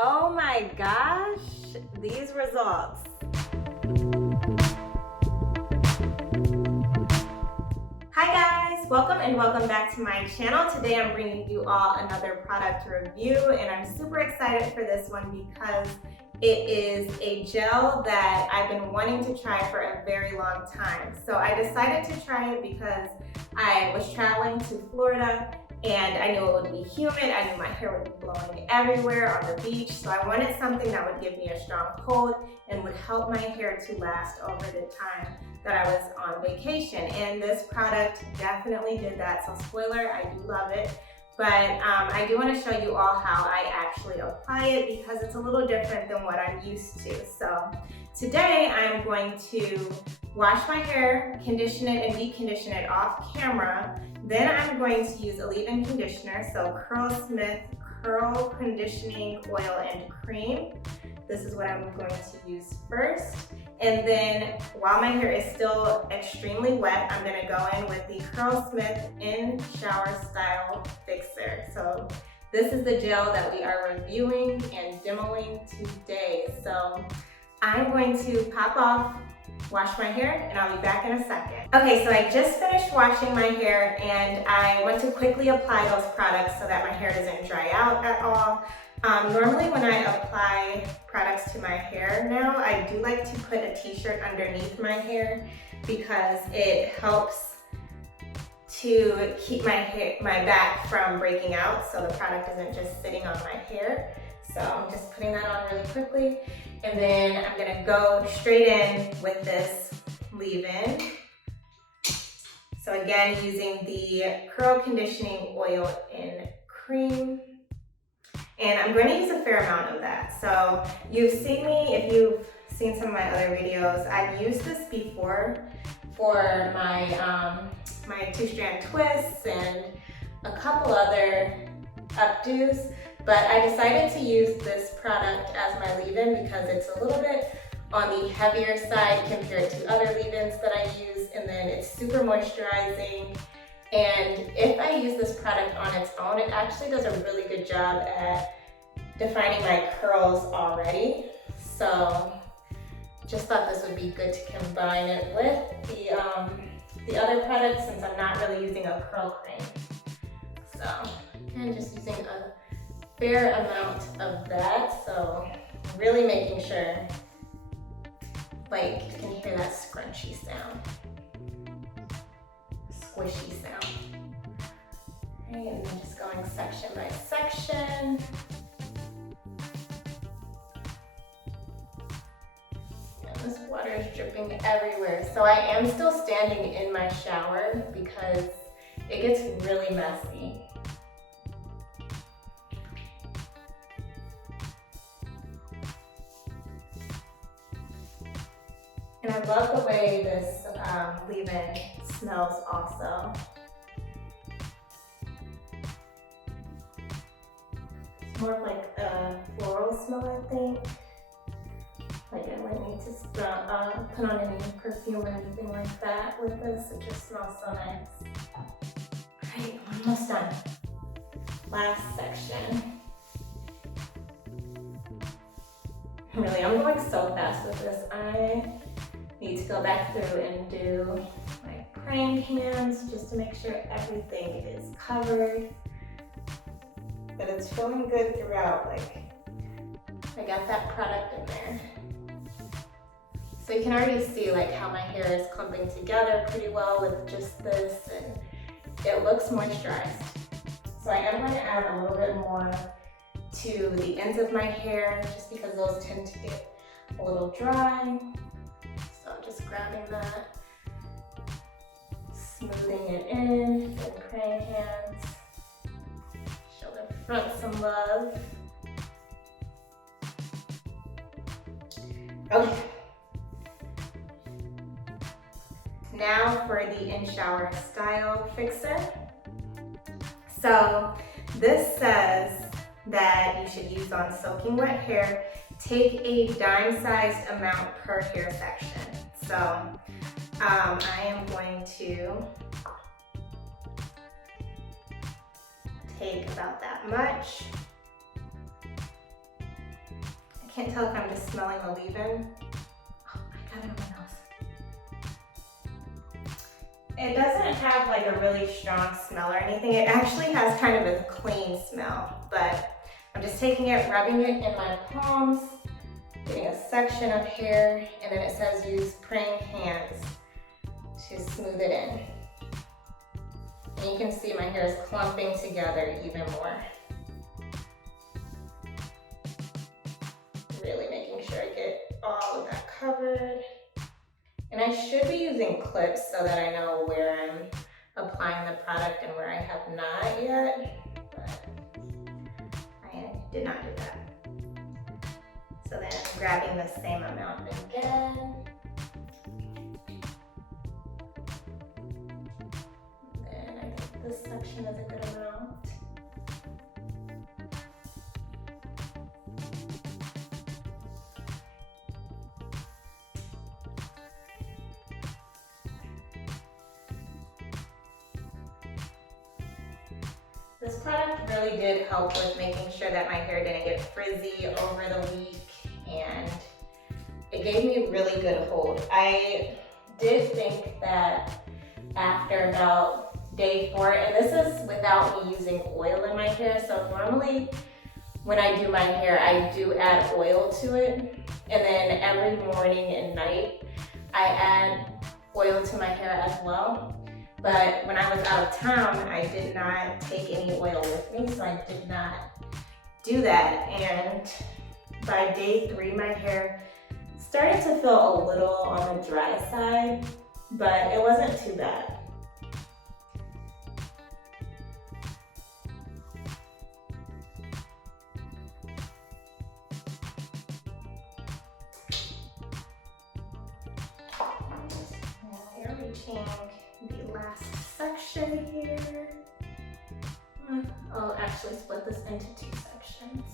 Oh my gosh, these results. Hi guys, welcome back to my channel. Today I'm bringing you all another product review, and I'm super excited for this one because it is a gel that I've been wanting to try for a very long time. So I decided to try it because I was traveling to Florida and I knew it would be humid. I knew my hair would be blowing everywhere on the beach. So I wanted something that would give me a strong hold and would help my hair to last over the time that I was on vacation. And this product definitely did that. So spoiler, I do love it. But I do want to show you all how I actually apply it because it's a little different than what I'm used to. So today I'm going to wash my hair, condition it and decondition it off camera. Then I'm going to use a leave-in conditioner, so CurlSmith Curl Conditioning Oil and Cream. This is what I'm going to use first. And then while my hair is still extremely wet, I'm gonna go in with the CurlSmith In Shower Style Fixer. So this is the gel that we are reviewing and demoing today. So I'm going to pop off, wash my hair, and I'll be back in a second. Okay, so I just finished washing my hair and I want to quickly apply those products so that my hair doesn't dry out at all. Normally when I apply products to my hair now, I do like to put a t-shirt underneath my hair because it helps to keep my back from breaking out so the product isn't just sitting on my hair. So I'm just putting that on really quickly. And then I'm gonna go straight in with this leave-in. So again, using the Curl Conditioning Oil and Cream. And I'm going to use a fair amount of that. So you've seen me, if you've seen some of my other videos, I've used this before for my, my two-strand twists and a couple other updos. But I decided to use this product as my leave-in because it's a little bit on the heavier side compared to other leave-ins that I use, and then it's super moisturizing. And if I use this product on its own, it actually does a really good job at defining my curls already. So just thought this would be good to combine it with the other products since I'm not really using a curl cream. So, and just using a fair amount of that, so really making sure, like, you can hear that scrunchy sound, squishy sound. Okay, and then just going section by section. And this water is dripping everywhere. So I am still standing in my shower because it gets really messy. And I love the way this leave-in smells also. It's more of like a floral smell, I think. Like I might need to put on any perfume or anything like that with this. It just smells so nice. All right, almost done. Last section. Really, I'm going so fast with this. I need to go back through and do my praying hands just to make sure everything is covered. But it's feeling good throughout, like I got that product in there. So you can already see like how my hair is clumping together pretty well with just this, and it looks moisturized. So I am going to add a little bit more to the ends of my hair just because those tend to get a little dry. So just grabbing that, smoothing it in, good praying hands. Show the front some love. Okay. Now for the In Shower Style Fixer. So this says that you should use on soaking wet hair. Take a dime-sized amount per hair section. So I am going to take about that much Can't tell if I'm just smelling the leave-in. Oh, I got it on my nose. It doesn't have like a really strong smell or anything. It actually has kind of a clean smell, but I'm just taking it, rubbing it in my palms, getting a section of hair, and then it says use praying hands to smooth it in. And you can see my hair is clumping together even more. Really making sure I get all of that covered. And I should be using clips so that I know where I'm applying the product and where I have not yet, but I did not do that. So then I'm grabbing the same amount again. Then I think this section is a good amount. This product really did help with making sure that my hair didn't get frizzy over the week, and it gave me a really good hold. I did think that after about day 4, and this is without me using oil in my hair, so normally when I do my hair, I do add oil to it, and then every morning and night, I add oil to my hair as well. But when I was out of town, I did not take any oil with me, so I did not do that. And by day 3, my hair started to feel a little on the dry side, but it wasn't too bad. Now we're reaching the last section here. I'll actually split this into 2 sections.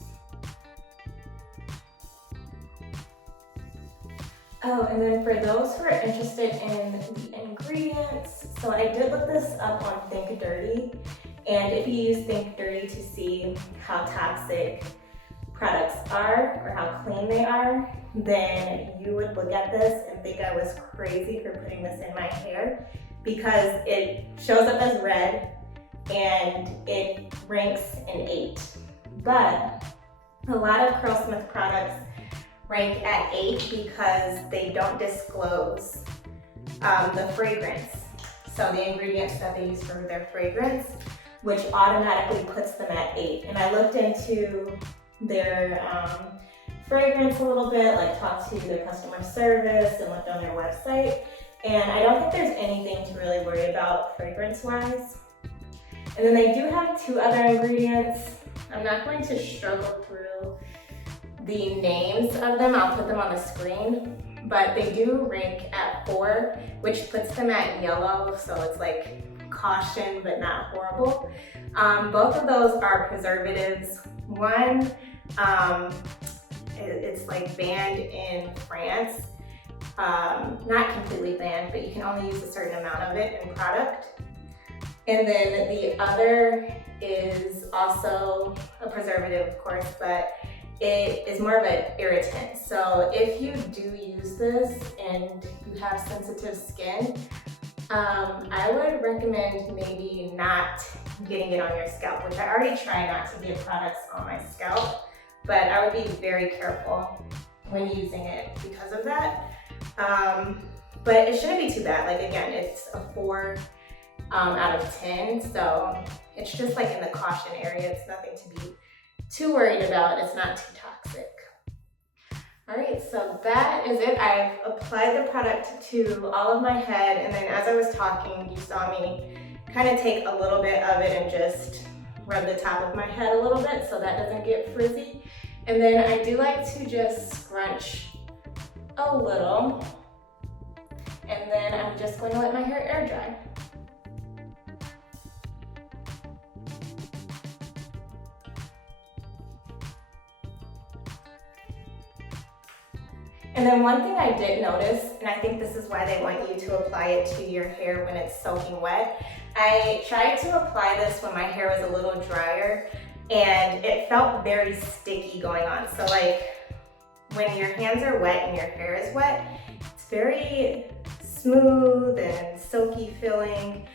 Oh, and then for those who are interested in the ingredients, so I did look this up on Think Dirty, and if you use Think Dirty to see how toxic products are or how clean they are, then you would look at this and think I was crazy for putting this in my hair, because it shows up as red and it ranks an 8. But a lot of CurlSmith products rank at 8 because they don't disclose the fragrance. So the ingredients that they use for their fragrance, which automatically puts them at 8. And I looked into their fragrance a little bit, like talked to their customer service and looked on their website. And I don't think there's anything to really worry about fragrance-wise. And then they do have 2 other ingredients. I'm not going to struggle through the names of them. I'll put them on the screen. But they do rank at 4, which puts them at yellow. So it's like caution, but not horrible. Both of those are preservatives. One, it's like banned in France. Not completely banned, but you can only use a certain amount of it in product. And then the other is also a preservative, of course, but it is more of an irritant. So if you do use this and you have sensitive skin, I would recommend maybe not getting it on your scalp, which I already try not to get products on my scalp, but I would be very careful when using it because of that. But it shouldn't be too bad. Like again, it's a 4 out of 10, so it's just like in the caution area. It's nothing to be too worried about. It's not too toxic. All right, so that is it. I've applied the product to all of my head, and then as I was talking, you saw me kind of take a little bit of it and just rub the top of my head a little bit so that doesn't get frizzy. And then I do like to just scrunch a little, and then I'm just going to let my hair air dry. And then one thing I did notice, and I think this is why they want you to apply it to your hair when it's soaking wet, I tried to apply this when my hair was a little drier, and it felt very sticky going on. So like when your hands are wet and your hair is wet, it's very smooth and silky feeling,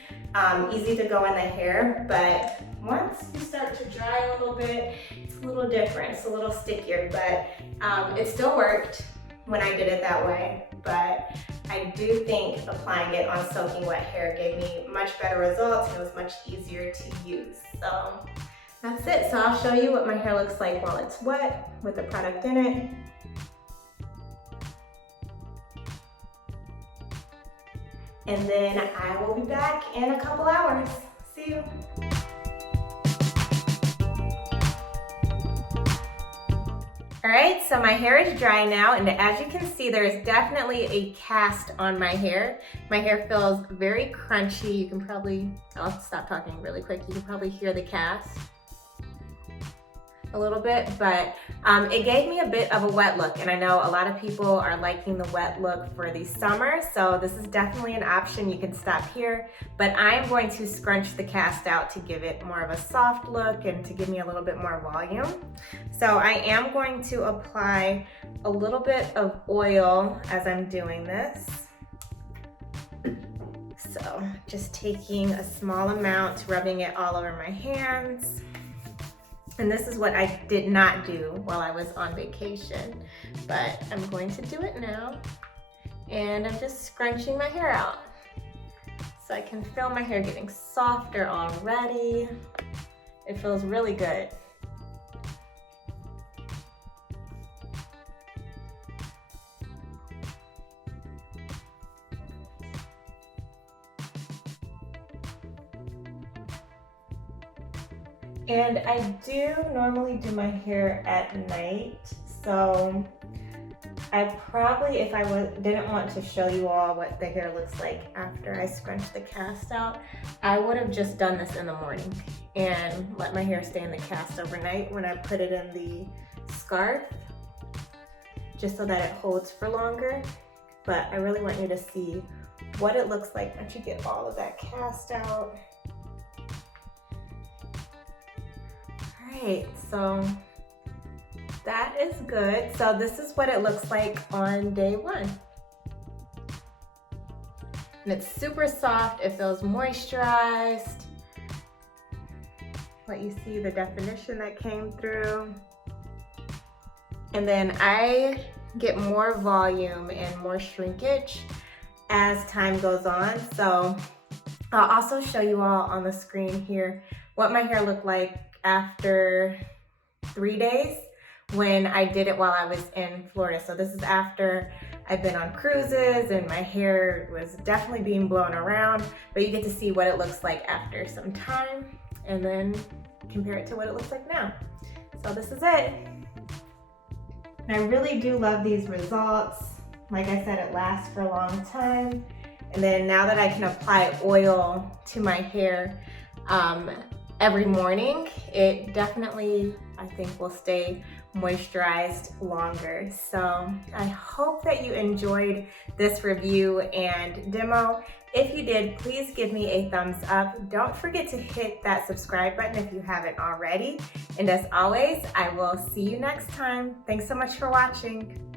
easy to go in the hair, but once you start to dry a little bit, it's a little different, it's a little stickier, but it still worked when I did it that way. But I do think applying it on soaking wet hair gave me much better results and it was much easier to use. So that's it. So I'll show you what my hair looks like while it's wet with the product in it. And then I will be back in a couple hours. See you. All right, so my hair is dry now, and as you can see, there's definitely a cast on my hair. My hair feels very crunchy. You can probably, I'll stop talking really quick. You can probably hear the cast a little bit, but it gave me a bit of a wet look, and I know a lot of people are liking the wet look for the summer, so this is definitely an option. You can stop here, but I'm going to scrunch the cast out to give it more of a soft look and to give me a little bit more volume. So I am going to apply a little bit of oil as I'm doing this. So just taking a small amount, rubbing it all over my hands. And this is what I did not do while I was on vacation, but I'm going to do it now. And I'm just scrunching my hair out. So I can feel my hair getting softer already. It feels really good. And I do normally do my hair at night, so I probably, if I didn't want to show you all what the hair looks like after I scrunch the cast out, I would have just done this in the morning and let my hair stay in the cast overnight when I put it in the scarf, just so that it holds for longer. But I really want you to see what it looks like once you get all of that cast out. Alright, so that is good. So this is what it looks like on day one. And it's super soft, it feels moisturized. Let you see the definition that came through. And then I get more volume and more shrinkage as time goes on. So I'll also show you all on the screen here what my hair looked like after 3 days when I did it while I was in Florida. So this is after I've been on cruises and my hair was definitely being blown around, but you get to see what it looks like after some time and then compare it to what it looks like now. So this is it. And I really do love these results. Like I said, it lasts for a long time. And then now that I can apply oil to my hair every morning, it definitely, I think, will stay moisturized longer. So I hope that you enjoyed this review and demo. If you did, please give me a thumbs up. Don't forget to hit that subscribe button if you haven't already. And as always, I will see you next time. Thanks so much for watching.